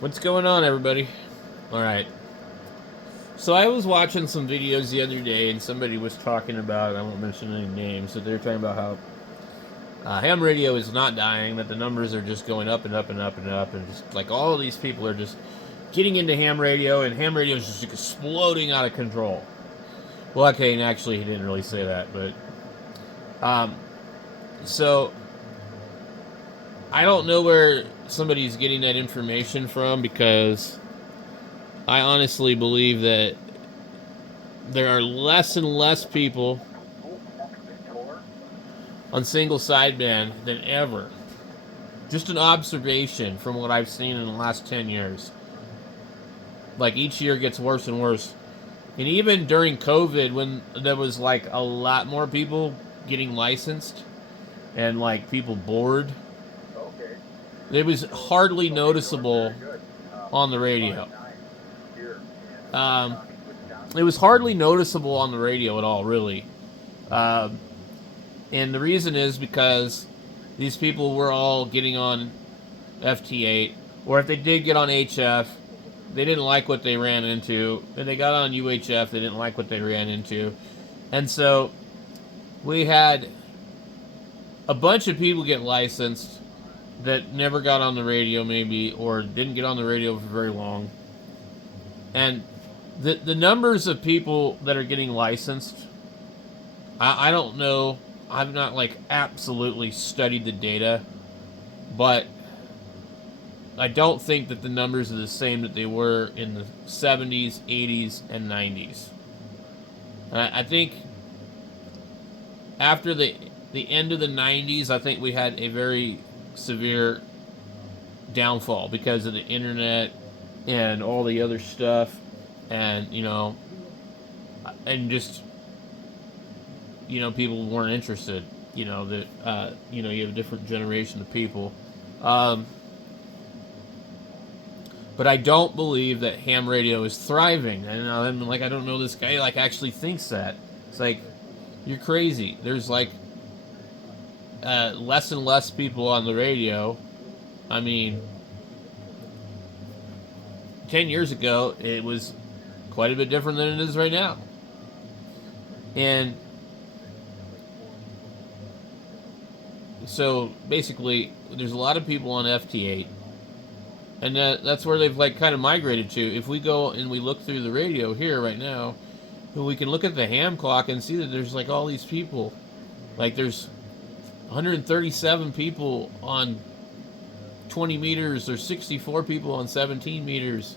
What's going on, everybody? All right. So I was watching some videos the other day, and somebody was talking about, I won't mention any names, but they're talking about how ham radio is not dying, that the numbers are just going up and up and up and up, and just like all of these people are just getting into ham radio, and ham radio is just exploding out of control. Well, okay, and actually, he didn't really say that, but um, so I don't know where somebody's getting that information from because I honestly believe that there are less and less people on single sideband than ever. Just an observation from what I've seen in the last 10 years. Like each year gets worse and worse. And even during COVID, when there was like a lot more people getting licensed and like people bored, it was hardly noticeable on the radio. It was hardly noticeable on the radio at all, really. Um, and the reason is because these people were all getting on FT8, or if they did get on HF, they didn't like what they ran into, and they got on UHF, they didn't like what they ran into. And so we had a bunch of people get licensed that never got on the radio, maybe, or didn't get on the radio for very long. And the numbers of people that are getting licensed, I don't know. I've not like absolutely studied the data, but I don't think that the numbers are the same that they were in the 70s, 80s, and 90s. I think after the end of the 90s, I think we had a very severe downfall because of the internet and all the other stuff, and and just people weren't interested. That you have a different generation of people. Um, but I don't believe that ham radio is thriving. And I'm like, I don't know this guy like actually thinks that. It's like, you're crazy. There's like less and less people on the radio. I mean, 10 years ago, it was quite a bit different than it is right now. And so basically, there's a lot of people on FT8. And that's where they've like kind of migrated to. If we go and we look through the radio here right now, we can look at the ham clock and see that there's like all these people. Like there's 137 people on 20 meters. There's 64 people on 17 meters.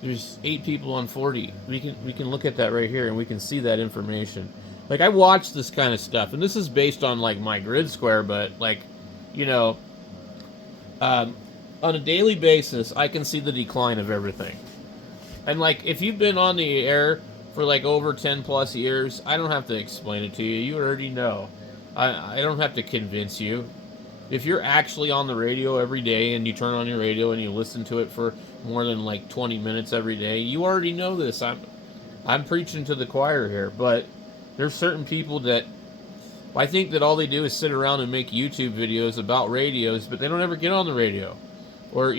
There's 8 people on 40. We can look at that right here and we can see that information. Like I watch this kind of stuff, and this is based on like my grid square, but like, you know, um, on a daily basis, I can see the decline of everything. And like, if you've been on the air for like over 10 plus years, I don't have to explain it to you. You already know. I don't have to convince you. If you're actually on the radio every day and you turn on your radio and you listen to it for more than like 20 minutes every day, you already know this. I'm preaching to the choir here, but there's certain people that I think that all they do is sit around and make YouTube videos about radios, but they don't ever get on the radio. Or,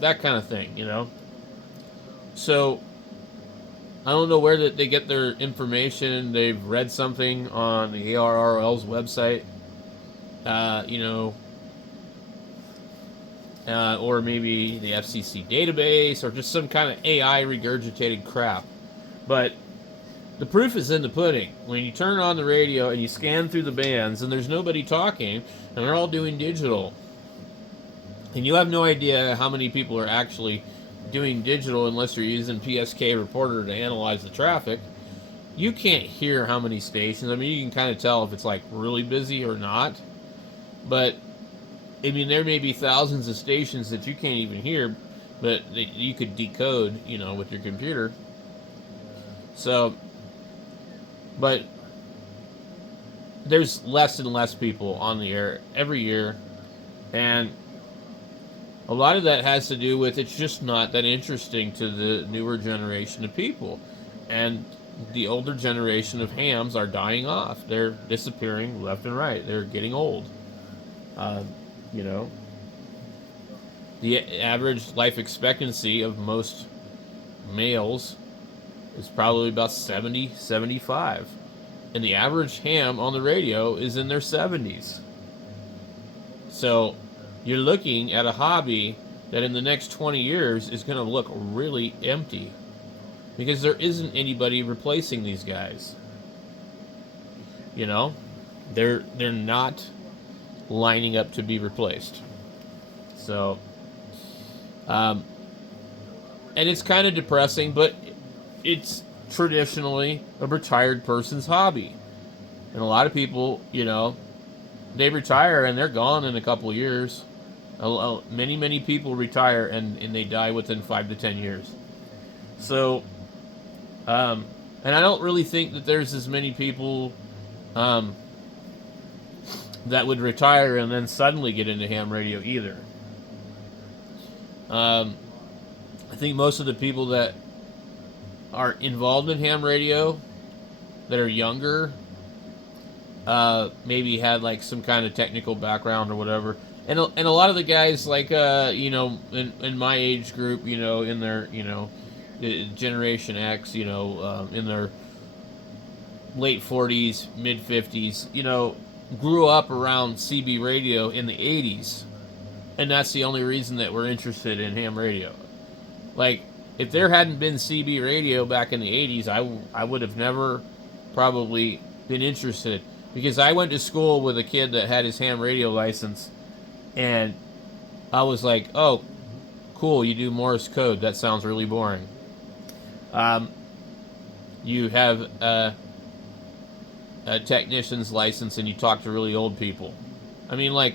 that kind of thing. So, I don't know where that they get their information. They've read something on the ARRL's website, or maybe the FCC database, or just some kind of AI regurgitated crap. But the proof is in the pudding. When you turn on the radio and you scan through the bands, and there's nobody talking, and they're all doing digital, and you have no idea how many people are actually doing digital unless you're using PSK Reporter to analyze the traffic. You can't hear how many stations. I mean, you can kind of tell if it's like really busy or not. But, I mean, there may be thousands of stations that you can't even hear, but that you could decode, with your computer. So, but there's less and less people on the air every year. And a lot of that has to do with it's just not that interesting to the newer generation of people. And the older generation of hams are dying off. They're disappearing left and right. They're getting old. Uh, you know. The average life expectancy of most males is probably about 70, 75. And the average ham on the radio is in their 70s. So you're looking at a hobby that in the next 20 years is going to look really empty because there isn't anybody replacing these guys. You know, they're not lining up to be replaced. So, and it's kind of depressing, but it's traditionally a retired person's hobby. And a lot of people, you know, they retire and they're gone in a couple of years. Many people retire and they die within 5 to 10 years. So, and I don't really think that there's as many people that would retire and then suddenly get into ham radio either. I think most of the people that are involved in ham radio that are younger maybe had like some kind of technical background or whatever. And a lot of the guys like you know in my age group, you know, in their, you know, Generation X, you know, in their late 40s, mid 50s, you know, grew up around CB radio in the 80s. And that's the only reason that we're interested in ham radio. Like, if there hadn't been CB radio back in the 80s, I would have never probably been interested. Because I went to school with a kid that had his ham radio license, and I was like, oh, cool, you do Morse code. That sounds really boring. You have a technician's license and you talk to really old people. I mean, like,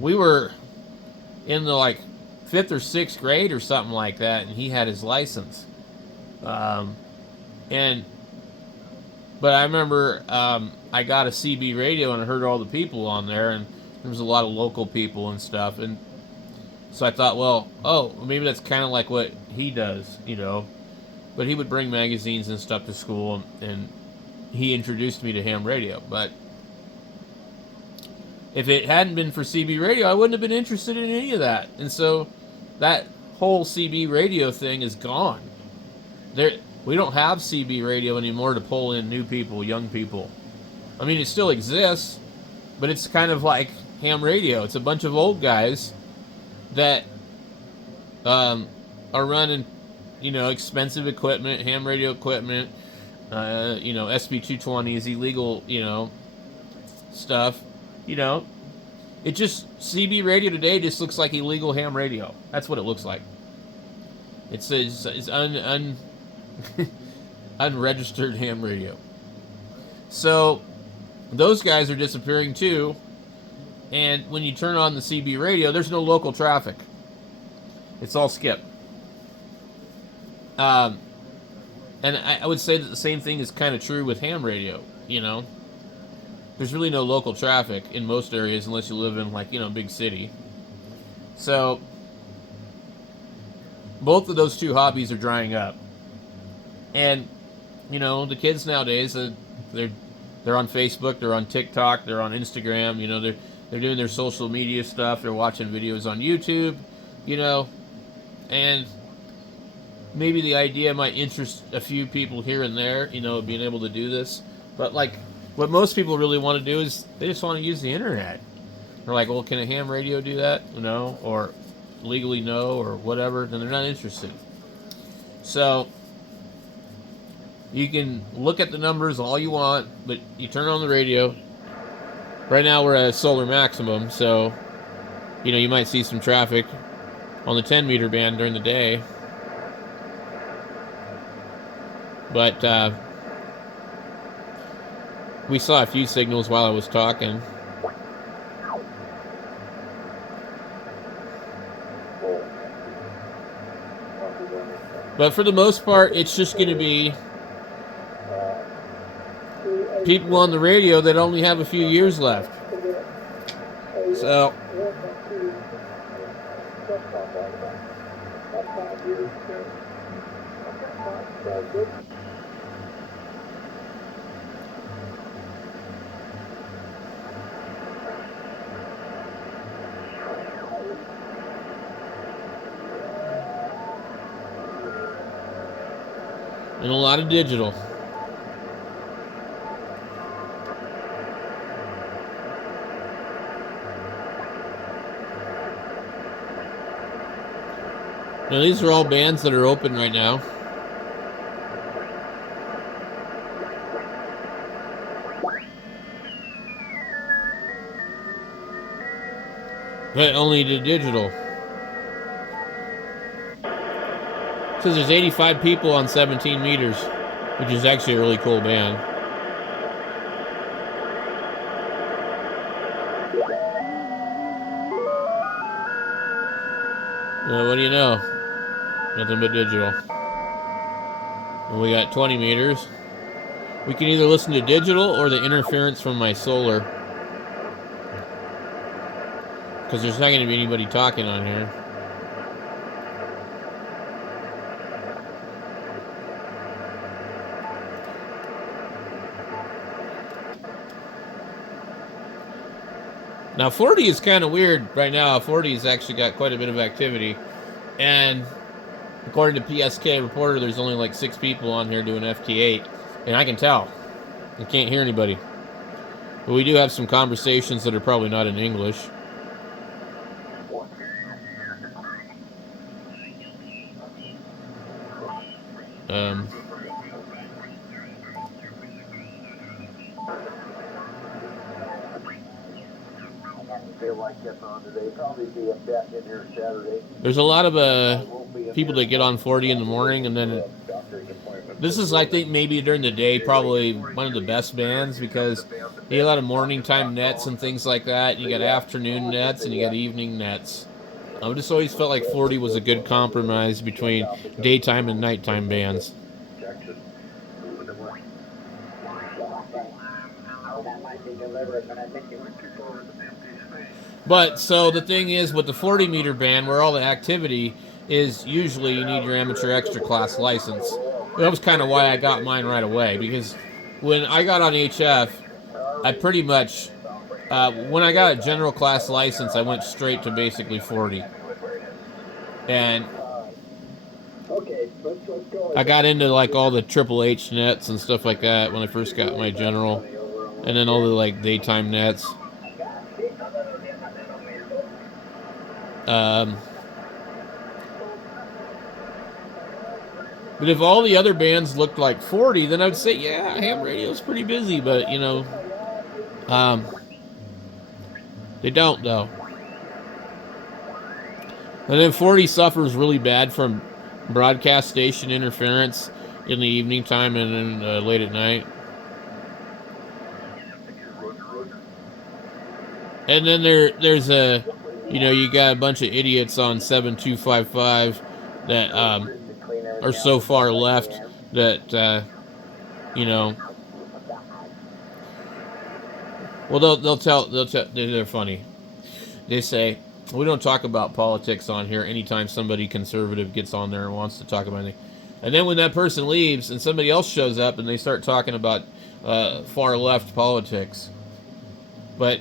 we were in the, like, 5th or 6th grade or something like that, and he had his license. But I remember I got a CB radio and I heard all the people on there, and there was a lot of local people and stuff. And so I thought, well, maybe that's kind of like what he does, you know. But he would bring magazines and stuff to school, and he introduced me to ham radio. But if it hadn't been for CB radio, I wouldn't have been interested in any of that. And so that whole CB radio thing is gone. We don't have CB radio anymore to pull in new people, young people. I mean, it still exists, but it's kind of like ham radio. It's a bunch of old guys that are running, you know, expensive equipment, ham radio equipment, you know, SB220s, illegal, you know, stuff. You know, it just, CB radio today just looks like illegal ham radio. That's what it looks like. It's unregistered ham radio. So those guys are disappearing too. And when you turn on the CB radio, there's no local traffic. It's all skip. And I would say that the same thing is kind of true with ham radio, you know. There's really no local traffic in most areas unless you live in, like, you know, a big city. So both of those two hobbies are drying up. And, you know, the kids nowadays, they're on Facebook, they're on TikTok, they're on Instagram, you know, they're doing their social media stuff, they're watching videos on YouTube, you know, and maybe the idea might interest a few people here and there, you know, being able to do this. But, like, what most people really want to do is they just want to use the internet. They're like, well, can a ham radio do that? No, or legally no, or whatever. Then they're not interested. So you can look at the numbers all you want, but you turn on the radio. Right now we're at a solar maximum, so, you know, you might see some traffic on the 10 meter band during the day. But we saw a few signals while I was talking. But for the most part, it's just going to be people on the radio that only have a few years left. So And a lot of digital. Now, these are all bands that are open right now. But only the digital. It says there's 85 people on 17 meters, which is actually a really cool band. What do you know? Nothing but digital. And we got 20 meters. We can either listen to digital or the interference from my solar. Because there's not going to be anybody talking on here. Now 40 is kind of weird right now. 40 has actually got quite a bit of activity. And according to PSK Reporter, there's only like 6 people on here doing FT8. And I can tell. I can't hear anybody. But we do have some conversations that are probably not in English. There's a lot of people that get on 40 in the morning, and then this is, I think, maybe during the day, probably one of the best bands, because you get a lot of morning time nets and things like that. You got afternoon nets and you got evening nets. I just always felt like 40 was a good compromise between daytime and nighttime bands. But so the thing is, with the 40 meter band, where all the activity is, usually you need your amateur extra class license. That was kind of why I got mine right away, because when I got on HF, I pretty much, when I got a general class license, I went straight to basically 40. And I got into like all the Triple H nets and stuff like that when I first got my general, and then all the like daytime nets. But if all the other bands looked like 40, then I would say, yeah, ham radio's pretty busy. But, you know, they don't, though. And then 40 suffers really bad from broadcast station interference in the evening time and then late at night. And then there's a, you know, you got a bunch of idiots on 7255 that are so far left that, you know, well, they'll tell, they're funny. They say, we don't talk about politics on here anytime somebody conservative gets on there and wants to talk about anything. And then when that person leaves and somebody else shows up and they start talking about far left politics. But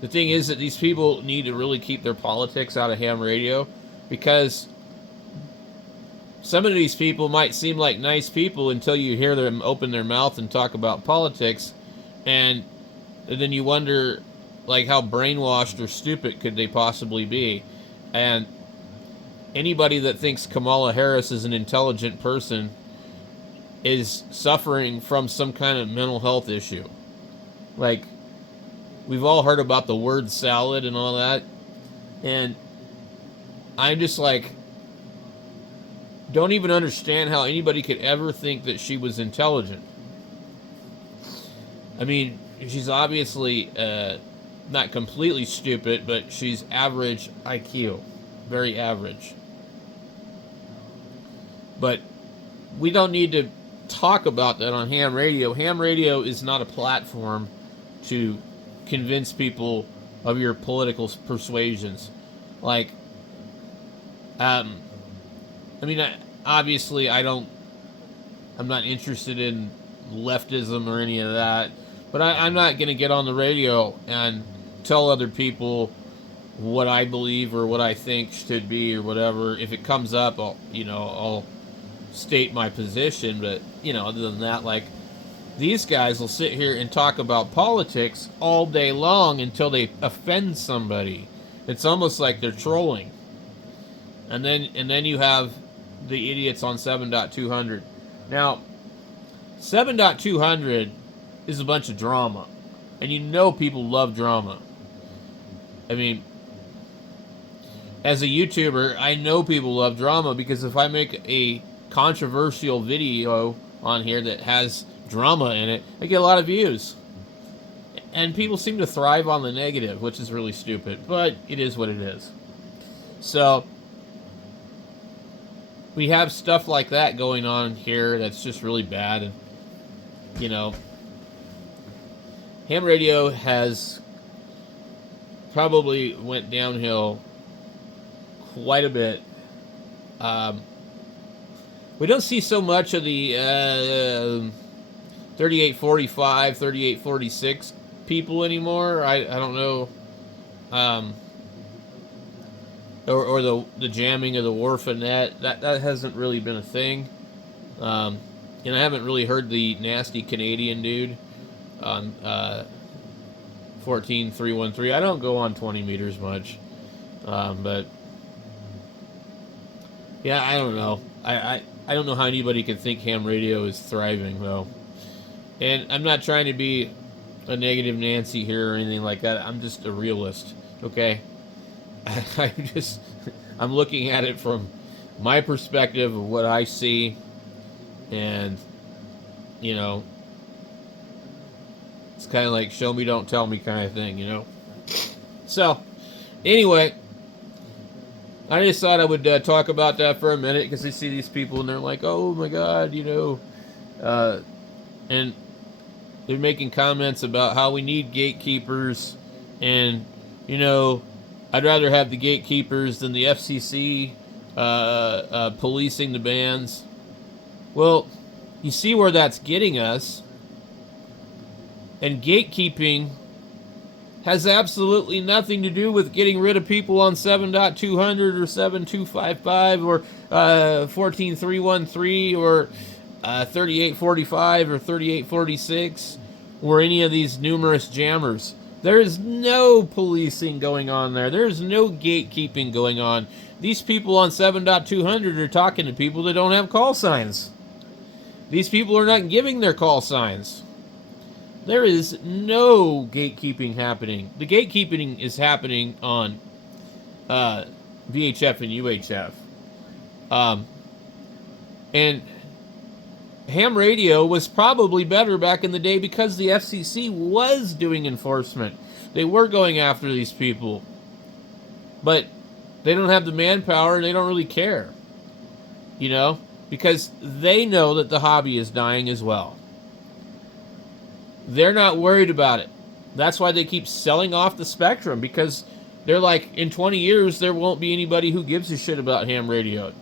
the thing is that these people need to really keep their politics out of ham radio, because some of these people might seem like nice people until you hear them open their mouth and talk about politics, and then you wonder, like, how brainwashed or stupid could they possibly be. And anybody that thinks Kamala Harris is an intelligent person is suffering from some kind of mental health issue. Like, we've all heard about the word salad and all that, and I'm just like, don't even understand how anybody could ever think that she was intelligent. I mean, she's obviously not completely stupid, but she's average IQ. Very average. But we don't need to talk about that on ham radio. Ham radio is not a platform to convince people of your political persuasions. Like, I mean, obviously, I'm not interested in leftism or any of that, but I'm not going to get on the radio and tell other people what I believe or what I think should be or whatever. If it comes up, I'll state my position, but, you know, other than that, like, these guys will sit here and talk about politics all day long until they offend somebody. It's almost like they're trolling. And then you have the idiots on 7.200. Now, 7.200 is a bunch of drama. And you know people love drama. I mean, as a YouTuber, I know people love drama because if I make a controversial video on here that has drama in it, I get a lot of views. And people seem to thrive on the negative, which is really stupid, but it is what it is. So, we have stuff like that going on here that's just really bad. And, you know, ham radio has probably went downhill quite a bit. We don't see so much of the 3845, 3846 people anymore. I don't know. Or the jamming of the Wharfinet. That hasn't really been a thing. And I haven't really heard the nasty Canadian dude on 14313. I don't go on 20 meters much. But yeah, I don't know. I don't know how anybody can think ham radio is thriving, though. And I'm not trying to be a negative Nancy here or anything like that. I'm just a realist, okay? I'm looking at it from my perspective of what I see, and, you know, it's kind of like show me, don't tell me kind of thing, you know? So, anyway, I just thought I would talk about that for a minute because I see these people and they're like, oh my God, you know, and they're making comments about how we need gatekeepers, and, you know, I'd rather have the gatekeepers than the FCC policing the bands. Well, you see where that's getting us, and gatekeeping has absolutely nothing to do with getting rid of people on 7.200 or 7.255 or 14.313 or 38.45 or 38.46 or any of these numerous jammers. There is no policing going on there. There is no gatekeeping going on. These people on 7.200 are talking to people that don't have call signs. These people are not giving their call signs. There is no gatekeeping happening. The gatekeeping is happening on VHF and UHF. And ham radio was probably better back in the day because the FCC was doing enforcement. They were going after these people. But they don't have the manpower and they don't really care. You know? Because they know that the hobby is dying as well. They're not worried about it. That's why they keep selling off the spectrum, because they're like, in 20 years, there won't be anybody who gives a shit about ham radio.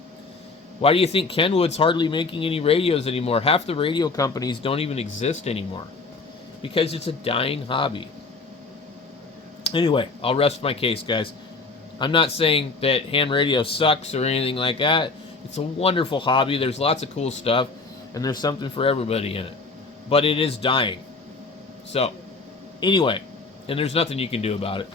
Why do you think Kenwood's hardly making any radios anymore? Half the radio companies don't even exist anymore. Because it's a dying hobby. Anyway, I'll rest my case, guys. I'm not saying that ham radio sucks or anything like that. It's a wonderful hobby. There's lots of cool stuff, and there's something for everybody in it. But it is dying. So, anyway, and there's nothing you can do about it.